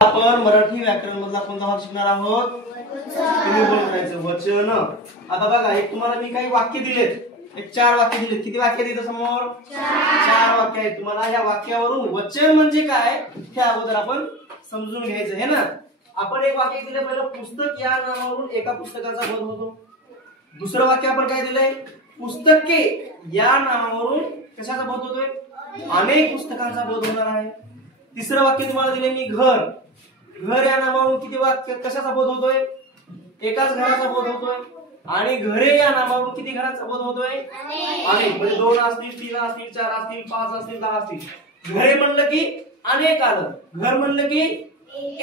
आपण मराठी व्याकरण मधला कोणता भाग शिकणार आहोत? तुम्ही बोलायचं वचन। आता बघा, एक तुम्हाला मी काही वाक्य दिलेत, एक 4 वाक्य दिलेत। किती वाक्य दिलेत समोर? 4 वाक्य आहेत। तुम्हाला ह्या वाक्यावरून वचन म्हणजे काय हे अगोदर आपण समजून घ्यायचं आहे ना। आपण एक वाक्य दिले, पहिलं पुस्तक या नावावरून एका पुस्तकाचा बोध होतो। दुसरं वाक्य आपण काय दिलंय? पुस्तके या नावावरून कशाचा बोध होतोय? अनेक पुस्तकांचा बोध होणार आहे। तिसरं वाक्य तुम्हाला दिले मी घर। घर या नावावरून किती वाक्य कशाचा बोध होतोय? एकाच घराचा बोध होतोय। आणि घरे या नावावरून किती घराचा बोध होतोय? अनेक। म्हणजे 2 असतील, 3 असतील, 4 असतील, 5 असतील, 10 असतील। घरे म्हणलं की अनेक आलं, घर म्हणलं की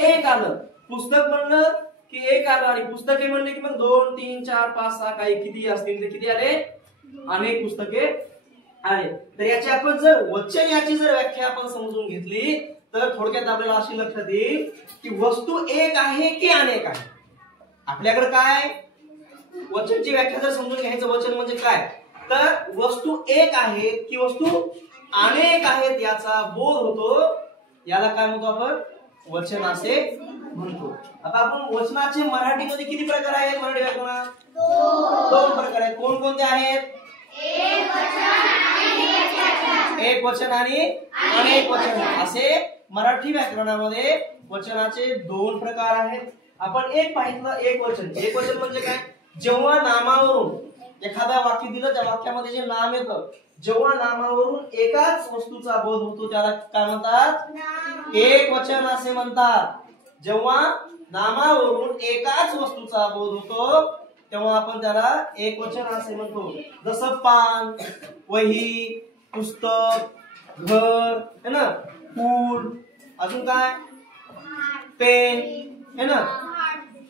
एक आलं, पुस्तक म्हणलं की एक आलं, आणि पुस्तके म्हणले की मग 2 3 4 5 6 काही किती असतील ते किती आले? अनेक पुस्तके आले। तर याची आपण जर वचन याची जर व्याख्या आपण समजून घेतली तर थोडक्यात आपल्याला अशी लक्षात येईल की वस्तू एक आहे की अनेक आहे। आपल्याकडे काय वचनची व्याख्या जर समजून घ्यायचं, वचन म्हणजे काय, तर वस्तू एक आहे की वस्तू अनेक आहेत याचा बोध होतो, याला काय म्हणतो आपण? वचन असे म्हणतो। आता आपण वचनाचे मराठीमध्ये किती प्रकार आहेत? मराठी व्याकरणात 2 प्रकार आहेत। कोण कोणते आहेत? एक वचन आणि अनेक वचन असे मराठी व्याकरणामध्ये वचनाचे 2 प्रकार आहेत। आपण एक पाहिलं, एक वचन। एक वचन म्हणजे काय? जेव्हा नामावरून एखादा वाक्य दिलं, त्या वाक्यामध्ये जे नाम येतं, जेव्हा नामावरून एकाच वस्तूचा बोध होतो त्याला काय म्हणतात? एक वचन असे म्हणतात। जेव्हा नामावरून एकाच वस्तूचा बोध होतो तेव्हा आपण त्याला एक वचन असे म्हणतो। जसं पान, वही, पुस्तक, घर है ना, फूल, अजून काय, पेन है ना,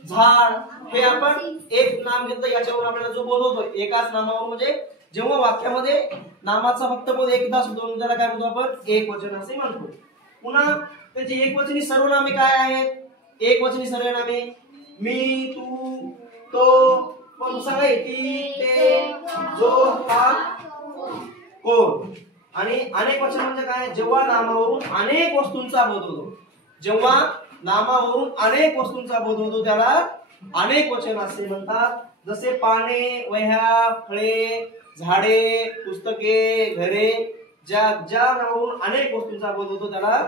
झाड, हे आपण एक नाम घेतलं याच्यावर आपल्याला जो बोध होतो एकाच नामावर, म्हणजे जेव्हा वाक्यामध्ये नामाचा फक्त बोध एकदाच होतो त्याला काय म्हणतो आपण? एक वचन असे म्हणतो। पुन्हा त्याची एकवचनी सर्वनामे काय आहेत? एकवचनी सर्वनामे मी, तू, तो, कोण सांगा, ती, ते, जो, हा, कोण। आणि अनेक वचन म्हणजे काय? जेव्हा नामावरून अनेक वस्तूंचा बोध होतो, जेव्हा नामावरून अनेक वस्तूंचा बोध होतो त्याला अनेक वचन असे म्हणतात। जसे पाने, वह्या, फळे, झाडे, पुस्तके, घरे, ज्या नावावरून अनेक वस्तूंचा बोध होतो त्याला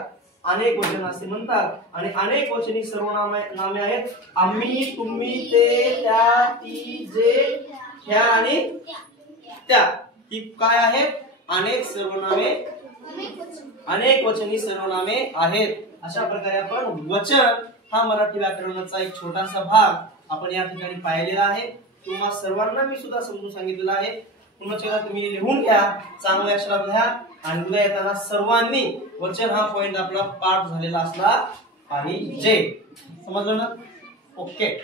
अनेक वचन असे म्हणतात। आणि अनेक वचनी सर्वनामे आहेत आम्ही, तुम्ही, ते, त्या, ती, जे, ह्या आणि त्या। ही काय आहेत? अनेक सर्वनामे, अनेक वचनी सर्वनामे आहेत। अशा प्रकारे आपण वचन हा मराठी व्याकरणाचा एक छोटासा भाग आपण या ठिकाणी पाहिलेला आहे। तुम्हा सर्वांना मी सुद्धा समजून सांगितलेलं आहे। पुन्हा एकदा तुम्ही लिहून घ्या, चांगल्या अक्षरात लिहा, आणि उद्या येताना सर्वांनी वचन हा पॉइंट आपला पाठ झालेला असला पाहिजे। समजलं ना? ओके।